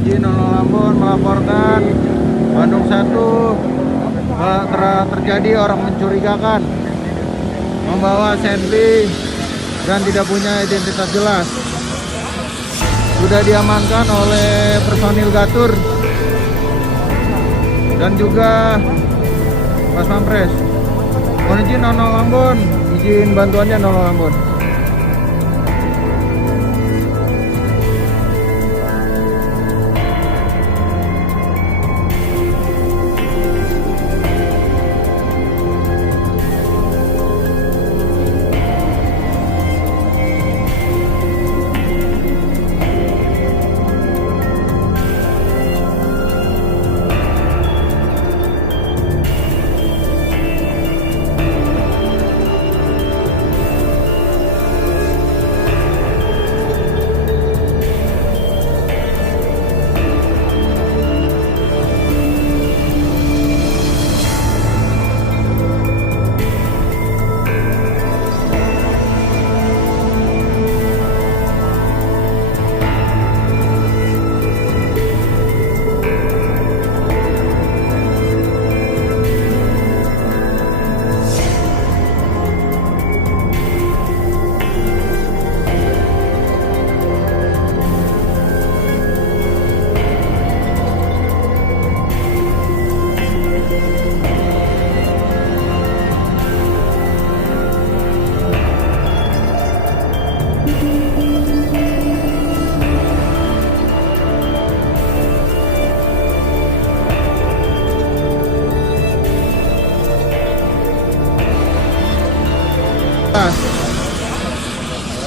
izin Ambon melaporkan Bandung 1 terjadi orang mencurigakan membawa senpi dan tidak punya identitas jelas. Sudah diamankan oleh personil Gatur dan juga Pas Pampres. Mohon izin Ambon, izin bantuannya Ambon.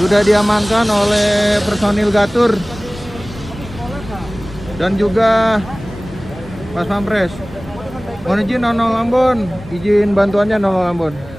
Sudah diamankan oleh personil Gatur dan juga Pas Pampres. Mohon izin Ambon, izin bantuannya Ambon.